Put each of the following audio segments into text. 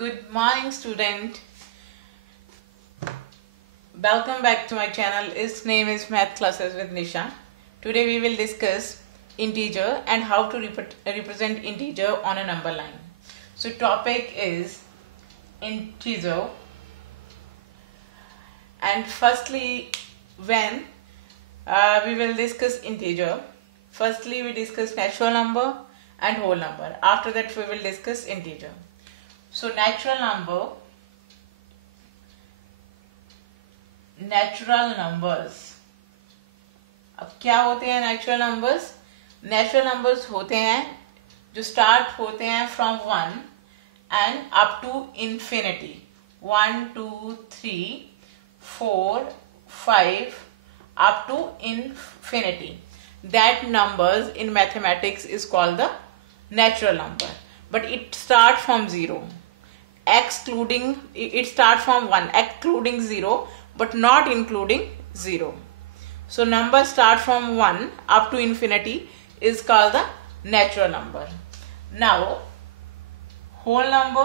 Good morning, student. Welcome back to my channel. Its name is Math Classes with Nisha. Today we will discuss integer and how to represent integer on a number line. So topic is integer. And firstly, when we will discuss integer, firstly we discuss natural number and whole number. After that we will discuss integer. So natural numbers. अब क्या होते हैं natural numbers? Natural numbers होते हैं जो start होते हैं from 1 and up to infinity. 1 2 3 4 5 up to infinity. That numbers in mathematics is called the natural number, but it starts from 0, excluding it starts from 1 excluding 0 but not including 0. So number start from 1 up to infinity is called the natural number. Now whole number.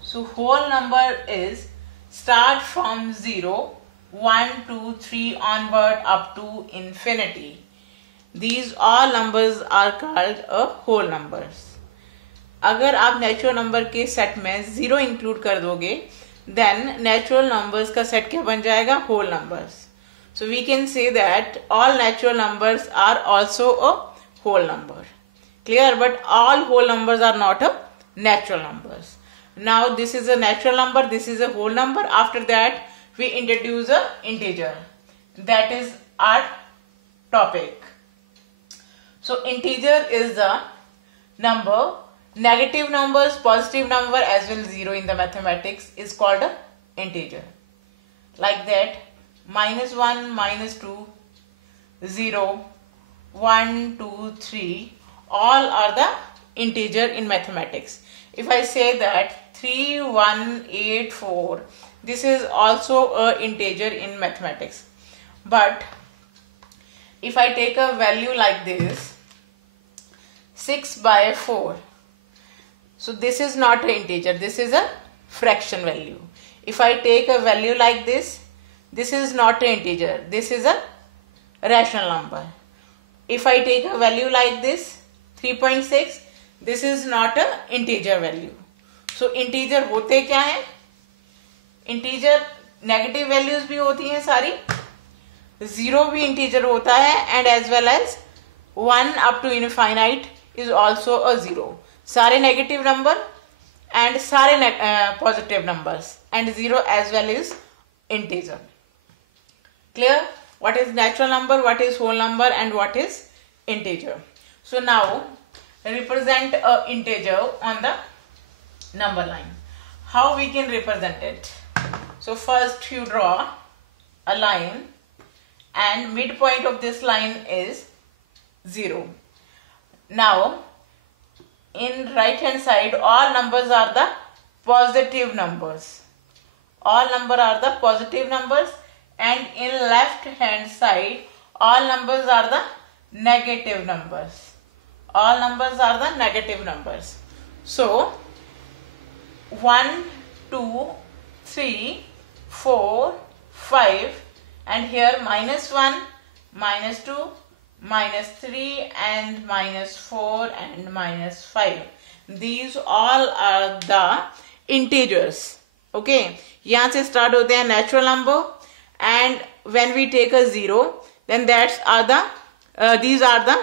So whole number is start from 0, 1 2 3 onward up to infinity. These all numbers are called a whole numbers. अगर आप natural number के सेट में 0 include कर दोगे then natural numbers का set क्या बन जाएगा? Whole numbers. So we can say that all natural numbers are also a whole number. Clear? But all whole numbers are not a natural numbers. Now this is a natural number, this is a whole number. After that we introduce a integer. That is our topic. So integer is the number, negative numbers, positive number as well 0 in the mathematics is called a integer. Like that, -1, -2, 0, 1, 2, 3 all are the integer in mathematics. If I say that 3, 1, 8, 4, this is also a integer in mathematics. But if I take a value like this, 6/4, so this is not an integer, this is a fraction value. If I take a value like this, this is not an integer, this is a rational number. If I take a value like this, 3.6, this is not a integer value. So integer होते क्या है? integer negative values भी होती हैं सारी, 0 भी integer होता है and as well as 1 up to infinite is also a 0. सारे नेगेटिव नंबर एंड सारे positive numbers and 0 as well is integer. Clear? What is natural number, what is whole number and what is integer. So now represent a integer on the number line. How we can represent it? So first you draw a line and midpoint of this line is 0. Now in right hand side all numbers are the positive numbers. All numbers are the positive numbers, and in left hand side all numbers are the negative numbers. All numbers are the negative numbers. So 1 2 3 4 5 and here -1 -2 -3 and -4 and -5. These all are the integers. Okay, यहाँ से start होते हैं natural number, and when we take a 0 then that's are the these are the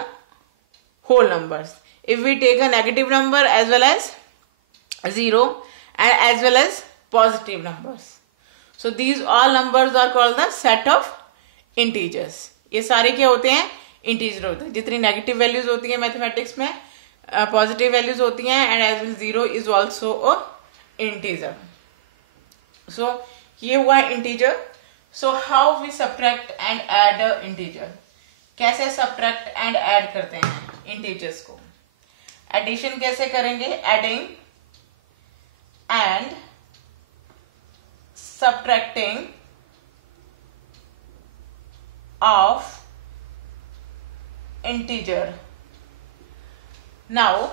whole numbers. If we take a negative number as well as 0 and as well as positive numbers, so these all numbers are called the set of integers. ये सारे क्या होते हैं? इंटीजर होते हैं. जितनी negative values होती हैं मैथमेटिक्स में, पॉजिटिव वैल्यूज होती हैं and as well 0 is also a integer. So ये हुआ integer. So how we subtract and add a integer. कैसे सब्ट्रैक्ट एंड ऐड करते हैं इंटीजर्स को? एडिशन कैसे करेंगे? Adding and subtracting of integer. Now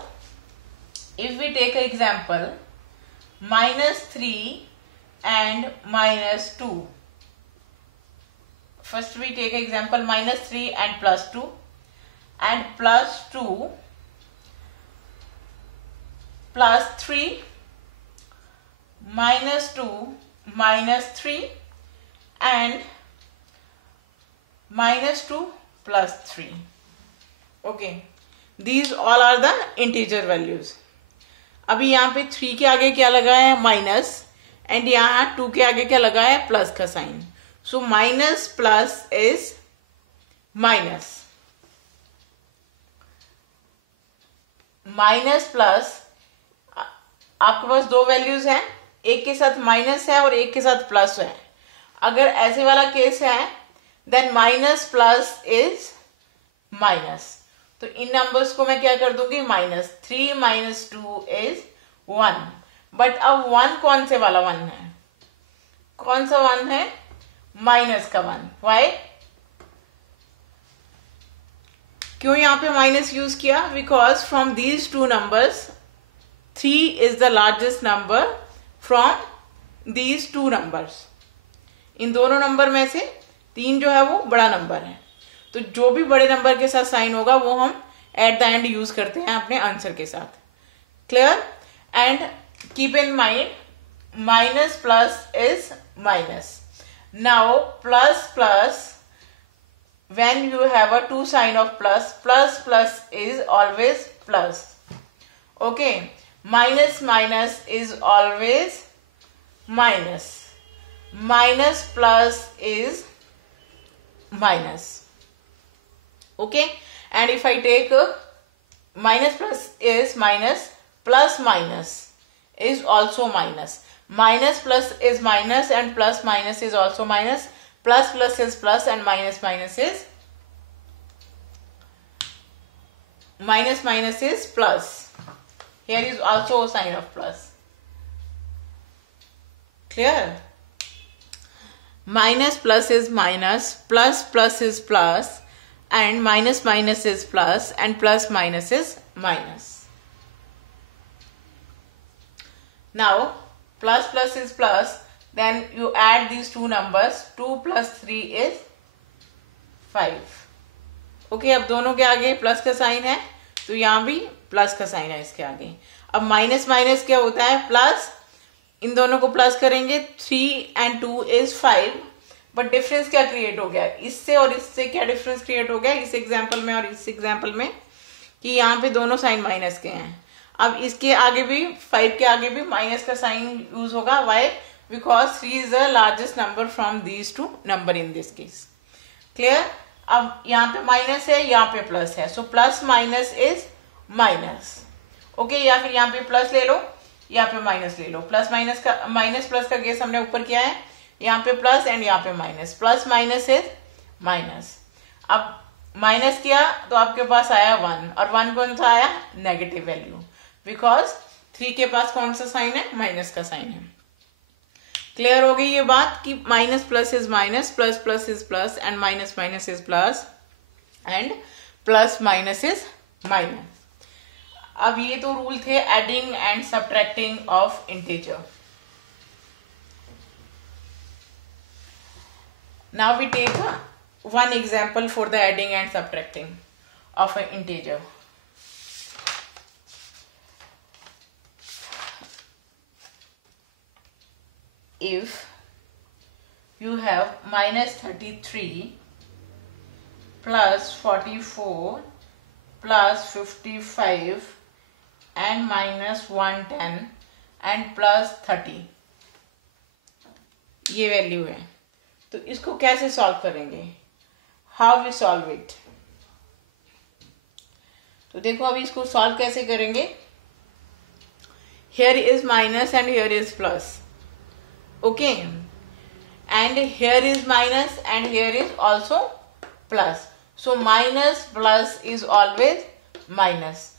If we take an example, -3 and -2. First we take example -3 and +2, and +2 +3 -2 -3 and -2 +3. Okay, these all are the integer values. अभी यहाँ पे 3 के आगे क्या लगा है? माइनस, एंड यहाँ 2 के आगे क्या लगा है? प्लस का sign. So minus plus is minus. Minus plus, आपके पास दो वैल्यूज हैं, एक के साथ माइनस है और एक के साथ प्लस है. अगर ऐसे वाला केस है then minus plus is minus. तो इन नंबर्स को मैं क्या कर दूंगी? -3 -2 इज 1. बट अब 1 कौन से वाला 1 है? कौन सा 1 है? माइनस का 1. वाई? क्यों यहां पे माइनस यूज किया? Because from these two numbers 3 is the largest number from these two numbers. इन दोनों नंबर में से 3 जो है वो बड़ा नंबर है. तो जो भी बड़े नंबर के साथ साइन होगा वो हम एट द एंड यूज करते हैं अपने आंसर के साथ. Clear? And keep in mind minus plus is minus. Now plus plus, when you have a two sign of plus, plus plus is always plus. Okay, minus minus is always minus. Minus plus is minus. Okay, and if I take minus plus is minus, plus minus is also minus. Minus plus is minus and plus minus is also minus. Plus plus is plus and minus minus is plus. Here is also a sign of plus. Clear? Minus plus is minus, plus plus is plus, and minus minus is plus, and plus minus is minus. Now plus plus is plus, then you add these two numbers. 2 plus 3 is 5. ओके, अब दोनों के आगे प्लस का साइन है तो यहाँ भी प्लस का साइन है इसके आगे. अब माइनस माइनस क्या होता है? प्लस. इन दोनों को प्लस करेंगे, 3 and 2 is 5. बट डिफरेंस क्या क्रिएट हो गया? इससे और इससे क्या डिफरेंस क्रिएट हो गया इस एग्जाम्पल में और इस एग्जाम्पल में? कि यहाँ पे दोनों साइन माइनस के हैं. अब इसके आगे भी 5 के आगे भी माइनस का साइन यूज होगा. Why? Because 3 is the largest number from these two number in this case. Clear? अब यहाँ पे माइनस है, यहाँ पे प्लस है, so plus minus is minus. Okay, या फिर यहाँ पे प्लस ले लो, यहाँ पे माइनस ले लो. प्लस माइनस का, माइनस प्लस का केस हमने ऊपर किया है. यहाँ पे प्लस एंड यहाँ पे minus. Plus minus is minus. अब माइनस किया तो आपके पास आया 1, और 1 कौन सा आया? Negative value. बिकॉज 3 के पास कौन सा साइन है? माइनस का साइन है. क्लियर हो गई ये बात कि minus plus is minus, plus plus is plus, and minus minus is plus, and plus minus is minus. अब ये तो रूल थे adding and subtracting of integer. Now we take one example for the adding and subtracting of an integer. If you have -33 plus 44 plus 55 and -110 and plus 30, ये वैल्यू है, तो इसको कैसे solve करेंगे? How we solve it? तो देखो अभी इसको सॉल्व कैसे करेंगे. Here is minus and here is plus. Okay, and here is minus and here is also plus. So minus plus is always minus.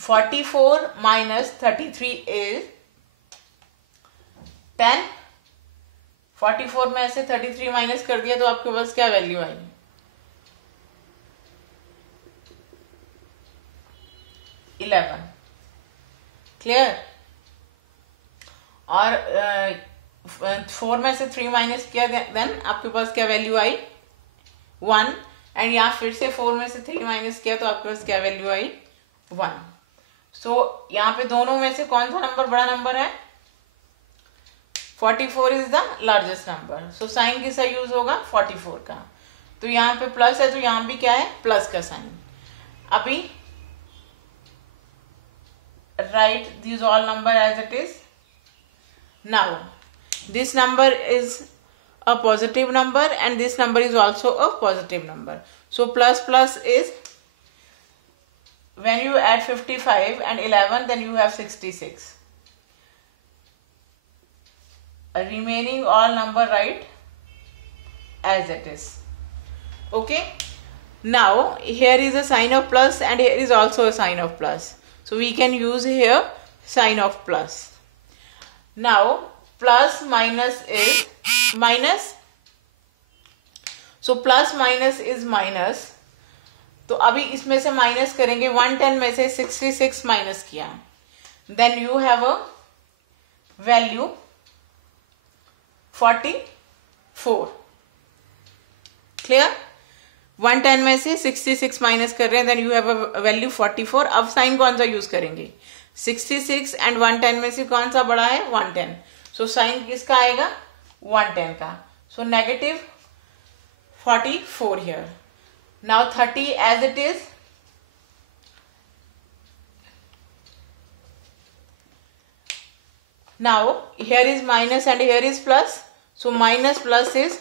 44 minus 33 is 10. 44 में से 33 माइनस कर दिया तो आपके पास क्या वैल्यू आई? 11. क्लियर। और 4 में से 3 माइनस किया देन आपके पास क्या वैल्यू आई 1, एंड यहाँ फिर से 4 में से 3 माइनस किया तो आपके पास क्या वैल्यू आई 1। सो यहाँ पे दोनों में से कौन सा नंबर बड़ा नंबर है, 44 is the largest number. So sine किसका यूज होगा 44 का। तो यहाँ पे प्लस है तो यहाँ भी क्या है प्लस का साइन। अभी write these all number as it is. Now this number is a positive number and this number is also a positive number. So plus plus is, when you add 55 and 11 then you have 66. Remaining all number write as it is. Okay. Now here is a sign of plus and here is also a sign of plus. So we can use here sign of plus. Now plus minus is minus. So plus minus is minus. तो अभी इसमें से माइनस करेंगे 110 में से 66 माइनस किया, then you have a value 44. Clear? 110 में से 66 माइनस कर रहे हैं, then you have a value 44। अब साइन कौन सा यूज करेंगे, 66 एंड 110 में से कौन सा बड़ा है 110। सो साइन किसका आएगा 110 का। So negative 44 here. Now 30 as it is. Now here is minus and here is plus. So minus plus is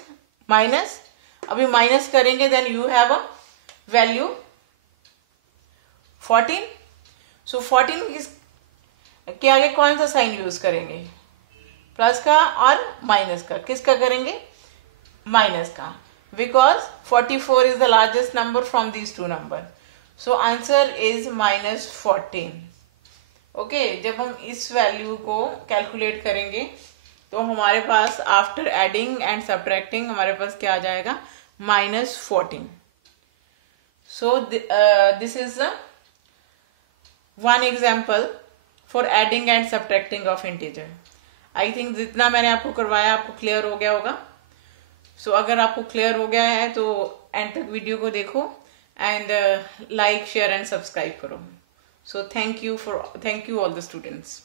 minus. अभी माइनस करेंगे then you have a value 14। सो 14 के आगे कौन सा साइन यूज करेंगे, प्लस का और माइनस का। किसका करेंगे माइनस का, बिकॉज 44 is the largest number from these two number. So answer is -14। ओके, जब हम इस वैल्यू को कैलकुलेट करेंगे तो हमारे पास आफ्टर एडिंग एंड सब्ट्रैक्टिंग हमारे पास क्या आ जाएगा -14। So this is one example for adding and subtracting of integer. I think जितना मैंने आपको करवाया आपको क्लियर हो गया होगा। सो अगर आपको क्लियर हो गया है तो एंड तक वीडियो को देखो and like share and subscribe करो। So thank you all the students.